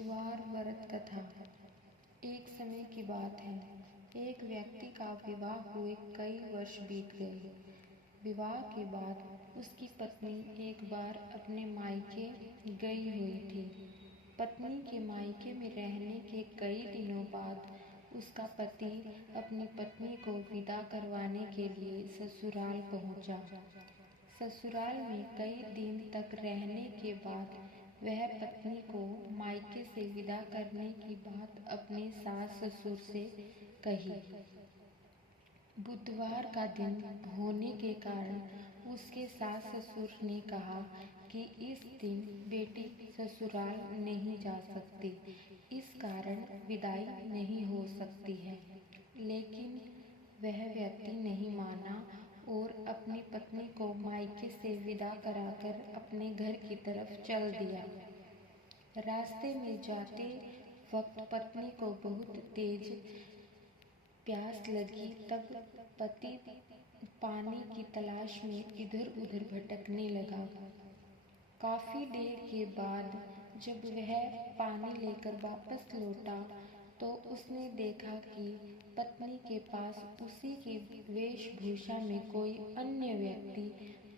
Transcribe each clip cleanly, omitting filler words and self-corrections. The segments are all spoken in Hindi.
बुधवार व्रत कथा। एक समय की बात है, एक व्यक्ति का विवाह हुए कई वर्ष बीत गए। विवाह के बाद उसकी पत्नी एक बार अपने मायके गई हुई थी। पत्नी के मायके में रहने के कई दिनों बाद उसका पति अपनी पत्नी को विदा करवाने के लिए ससुराल पहुंचा। ससुराल में कई दिन तक रहने के बाद वह पत्नी को मायके से विदा करने की बात अपने सास ससुर से कही। बुधवार का दिन होने के कारण उसके सास ससुर ने कहा कि इस दिन बेटी ससुराल नहीं जा सकती, इस कारण विदाई नहीं हो सकती है। लेकिन वह व्यक्ति नहीं माना और अपनी पत्नी को मायके से विदा कराकर अपने घर की तरफ चल दिया। रास्ते में जाते वक्त पत्नी को बहुत तेज प्यास लगी, तब पति पानी की तलाश में इधर उधर भटकने लगा। काफी देर के बाद जब वह पानी लेकर वापस लौटा तो उसने देखा कि पत्नी के पास उसी की वेशभूषा में कोई अन्य व्यक्ति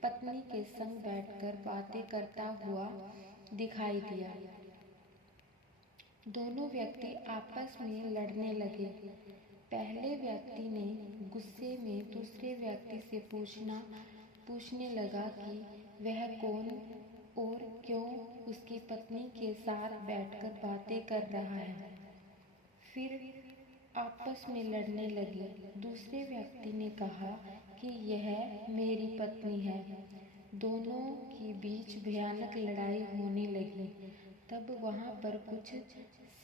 पत्नी के संग बैठकर बातें करता हुआ दिखाई दिया। दोनों व्यक्ति आपस में लड़ने लगे। पहले व्यक्ति ने गुस्से में दूसरे व्यक्ति से पूछने लगा कि वह कौन और क्यों उसकी पत्नी के साथ बैठकर बातें कर रहा है। फिर आपस में लड़ने लगे। दूसरे व्यक्ति ने कहा कि यह मेरी पत्नी है। दोनों के बीच भयानक लड़ाई होने लगी। तब वहां पर कुछ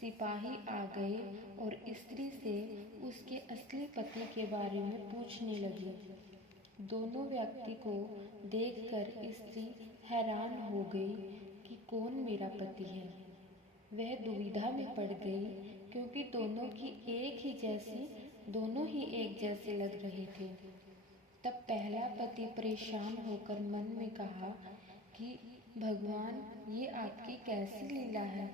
सिपाही आ गए और स्त्री से उसके असली पति के बारे में पूछने लगे। दोनों व्यक्ति को देखकर स्त्री हैरान हो गई कि कौन मेरा पति है। वह दुविधा में पड़ गई क्योंकि दोनों ही एक जैसे लग रहे थे। तब पहला पति परेशान होकर मन में कहा कि भगवान, ये आपकी कैसी लीला है।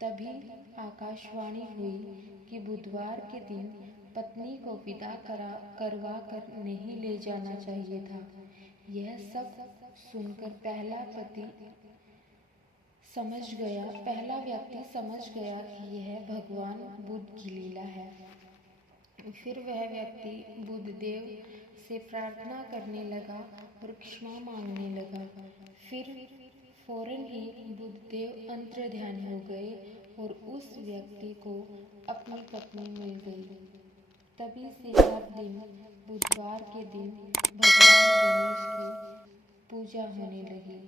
तभी आकाशवाणी हुई कि बुधवार के दिन पत्नी को विदा करवा कर नहीं ले जाना चाहिए था। यह सब सुनकर पहला व्यक्ति समझ गया कि यह भगवान बुद्ध की लीला है। फिर वह व्यक्ति बुद्धदेव से प्रार्थना करने लगा और क्षमा मांगने लगा। फिर फौरन ही बुद्धदेव अंतर्ध्यान हो गए और उस व्यक्ति को अपनी पत्नी मिल गई। तभी से हर दिन बुधवार के दिन भगवान गणेश की पूजा होने लगी।